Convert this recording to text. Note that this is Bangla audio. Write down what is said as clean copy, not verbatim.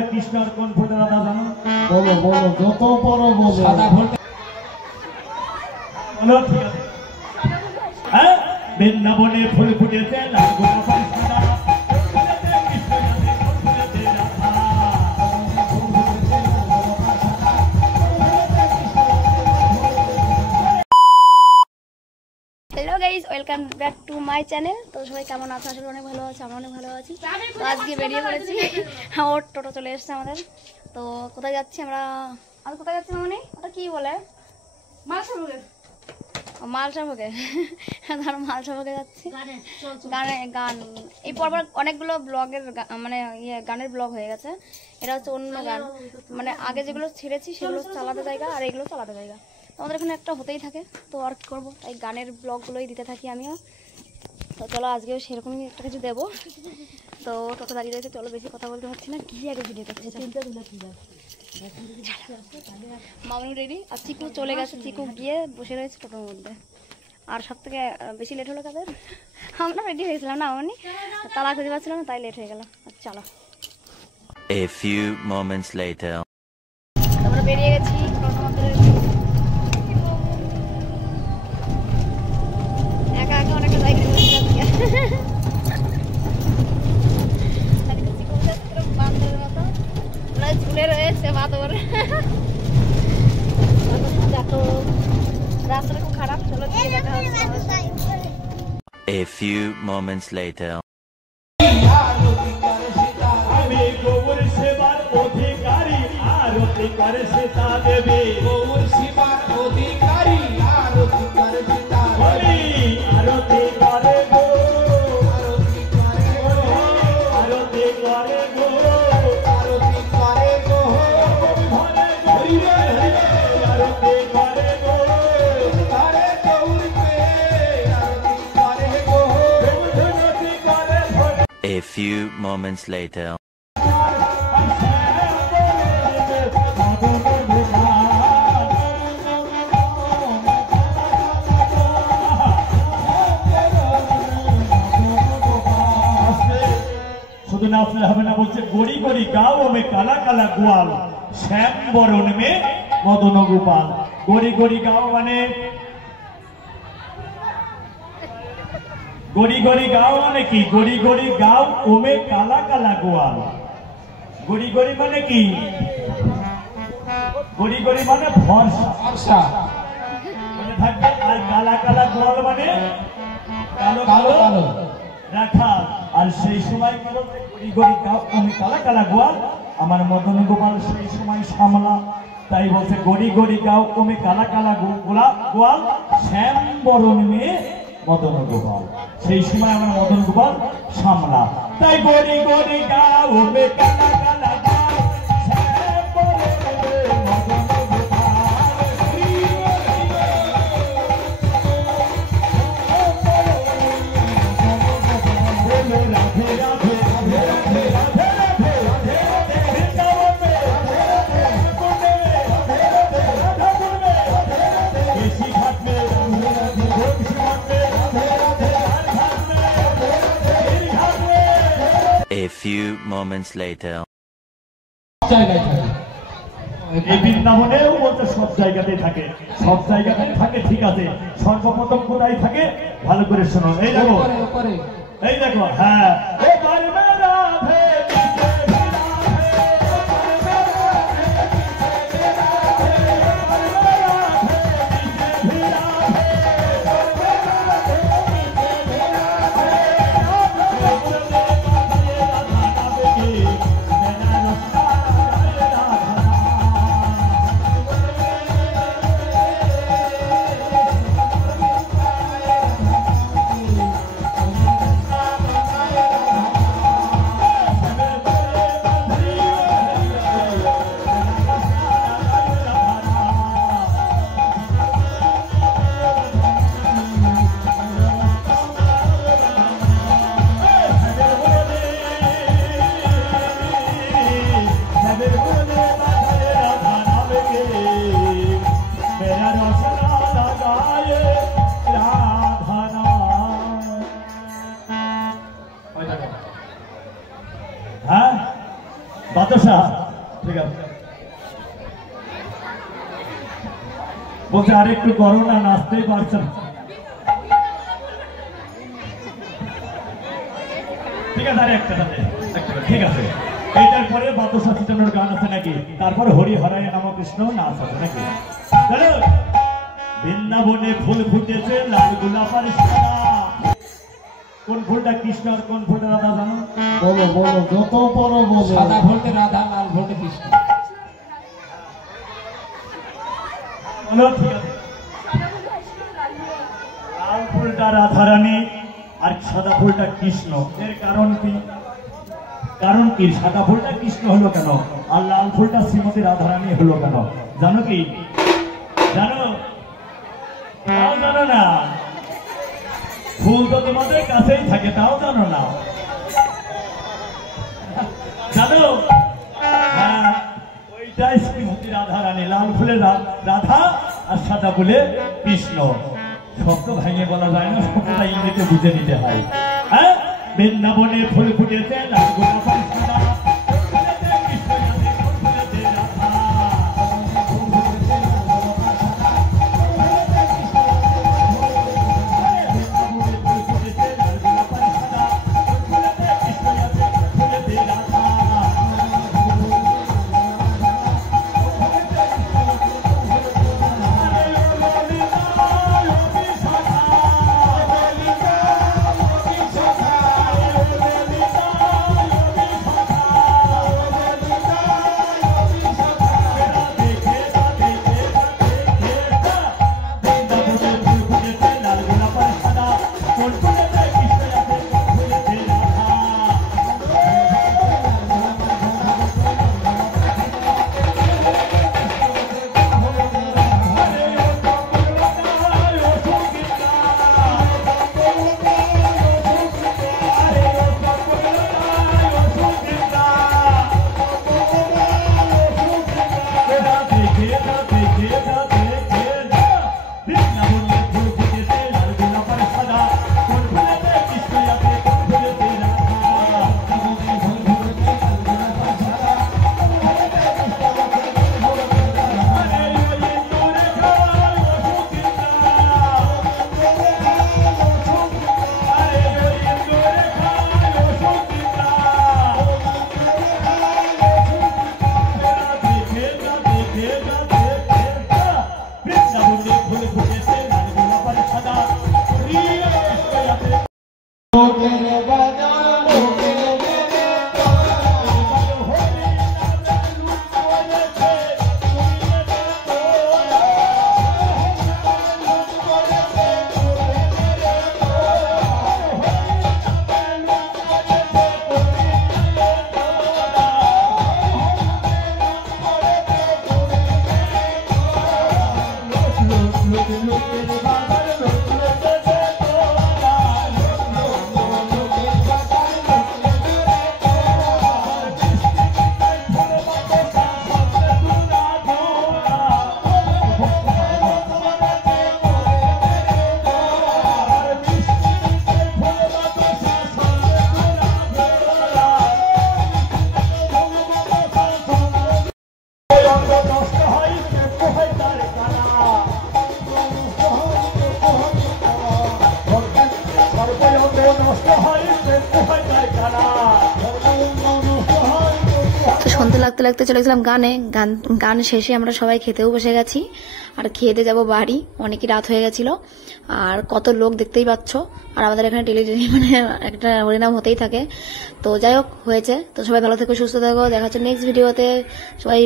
ফোঁটা কৃষ্ণ আর কোন ফোঁটা রাধা জানো? বলো বলো, যত বড় বলো। সাদা ফোঁটা বলো, ঠিক আছে। হ্যাঁ, বৃন্দাবনে ফুল ফুটেছে লাল গোলাপ আর সাদা, কৃষ্ণ জানে কোন ফুলেতে Radha. Hello guys, welcome back to my channel. তো সবাই কেমন আছে? আসলে অনেক ভালো আছে, আমরা অনেক ভালো আছি। তো আজকে বেরিয়ে পড়েছি, ওর টোটো চলে এসছে আমাদের। তো কোথায় যাচ্ছি আমরা? আমি কোথায় যাচ্ছি মানে ওটা কি বলে? মালসাভোগে। ধরো মালসাভোগে যাচ্ছি। গান এই পরপর অনেকগুলো ব্লগের মানে গানের ব্লগ হয়ে গেছে। এটা হচ্ছে অন্য গান, মানে আগে যেগুলো ছেড়েছি সেগুলো চালাতে জায়গা, আর এগুলো চালাতে জায়গা। আমাদের এখানে একটা হতেই থাকে, তো আর কি করবো, তাই গানের ব্লগগুলোই দিতে থাকি আমিও। তো চলো আজকেও সেরকমই একটা কিছু দেবো। তো টোটো দাঁড়িয়ে রয়েছে, চলো বেশি কথা বলতে পারছি না। কি আগে ভিডিও করছি, মামনি রেডি, আর চিকু চলে গেছে। চিকু গিয়ে বসে রয়েছে টোটোর মধ্যে। আর সব থেকে বেশি লেট হলো কাদের? আমরা রেডি হয়েছিলাম না, মামনি তালা খুঁজে পাচ্ছিলাম না, তাই লেট হয়ে গেল। চলো A few moments later. আমরা বেরিয়ে গেছি টোটোর মধ্যে। একা একা অনেকটা জায়গায় বসে যাচ্ছি। বান্দরের মতো ঝুলে রয়েছে বাদর। দেখো রাস্তাটা খুব খারাপ, চলো দেখা হচ্ছে। A few moments later. আমি গৌর সেবার অধিকারী, আরতি করে সীতা দেবী। গৌর সেবার অধিকারী, আরতি করে সীতা দেবী। আরতি করে গো, আরতি করে গো, আরতি করে গো, আরতি করে গো, ঘরে ঘরে আরতি করে গো, ঘরে গৌরকে আরতি করে গো, আরতি করে ঘরে। A few moments later. শুধু নাচলে হবে না, বলছে গড়ি গড়ি গাও মে কালা কালা গোয়াল, শ্যাম বরণ মে মদন গোপাল। গড়ি গড়ি গাও মানে, গড়ি গড়ি গাও মানে কি? গড়ি গড়ি গাও ওমে কালা কালা গোয়াল। গড়ি গড়ি মানে কি? গড়ি গড়ি মানে ফর্সা মানে থাকবে, আর কালা কালা গোয়াল মানে কালো কালো কালো রাখাল। আর সেই সময় কি বলতে? গড়ি গড়ি গাও ওমে কালা কালা গোয়াল, আমার মদন গোপাল সেই সময় সামলা। তাই বলছে গড়ি গড়ি গাও ওমে কালা কালা গোয়াল, শ্যাম বরণ মেয়ে মদন গোপাল। সেই সময় আমার মদন গোপাল সামলা। তাই গড়ি গড়ি গাও ওমে কালা কালা গোয়াল, শ্যাম বরণ মেয়ে মদন গোপাল। রাধে রাধে রাধে রাধে রাধে রাধে রাধে রাধে বৃন্দাবন মে রাধে রাধে, রাধে রাধে রাধা কুণ্ড মে রাধে রাধে, কেশি ঘাট মে রাধে রাধে, ঘোষ ঘাট মে রাধে রাধে, লাল ঘাট মে রাধে রাধে, নীল ঘাট মে। A few moments later. এই বৃন্দাবনেও বলতে সব জায়গাতেই থাকে, সব জায়গাতেই থাকে, ঠিক আছে। সর্বপ্রথম কোথায় থাকে ভালো করে শোনো। এই দেখো, এই দেখো, হ্যাঁ, এবার মে রাধে বাতাসা ঠিক আছে বলছে আর একটু করো না, নাচতেই পারছে না। ঠিক আছে আরে একটা ঠিক আছে। এটার পরে বাতাসা ছিটানোর গান আছে নাকি, তারপরে হরি হরায় নাম কৃষ্ণ নাচ আছে নাকি। জানো বৃন্দাবনে ফুল ফুটেছে লাল গোলাপার সাদা, কোন ফুলটা কৃষ্ণ আর কোন ফুলটা রাধা জানো? বলো বলো যত পরে বলো। সাদা ভোল্টে রাধা, লাল ভোল্টে কৃষ্ণ। বলো ঠিক আছে। লাল ফুলটা রাধারানী আর সাদা ফুলটা কৃষ্ণ, এর কারণ কি? কারণ কি সাদা ফুলটা কৃষ্ণ হলো কেন আর লাল ফুলটা শ্রীমতী রাধারানী হলো কেন জানো কি? জানো? তাও জানো না? ফুল তো তোমাদের কাছেই থাকে, তাও জানো না? জানো? হ্যাঁ, ওইটাই শ্রীমতী রাধারানী, লাল ফুলে রাধা আর সাদা ফুলে কৃষ্ণ। শব্দ ভেঙে বলা যায় না, শব্দটা ইংরেজিতে বুঝে নিতে হয়। হ্যাঁ, বৃন্দাবনে ফুল ফুটেছে লাল গোলাপার সাদা, ফুলেতে কৃষ্ণ যাতে, ফুলেতে রাধা। সন্ধ্যে লাগতে লাগতে চলে গেছিলাম গান শেষে আমরা সবাই খেতেও বসে গেছি আর খেতে যাব বাড়ি, অনেকই রাত হয়ে গেছিল আর কত লোক দেখতেই পাচ্ছ। আর আমাদের এখানে মানে একটা হরিনাম হতেই থাকে। তো যাই হোক হয়েছে। তো সবাই ভালো থেকো, সুস্থ থাকো, দেখা হচ্ছে নেক্সট ভিডিওতে। সবাই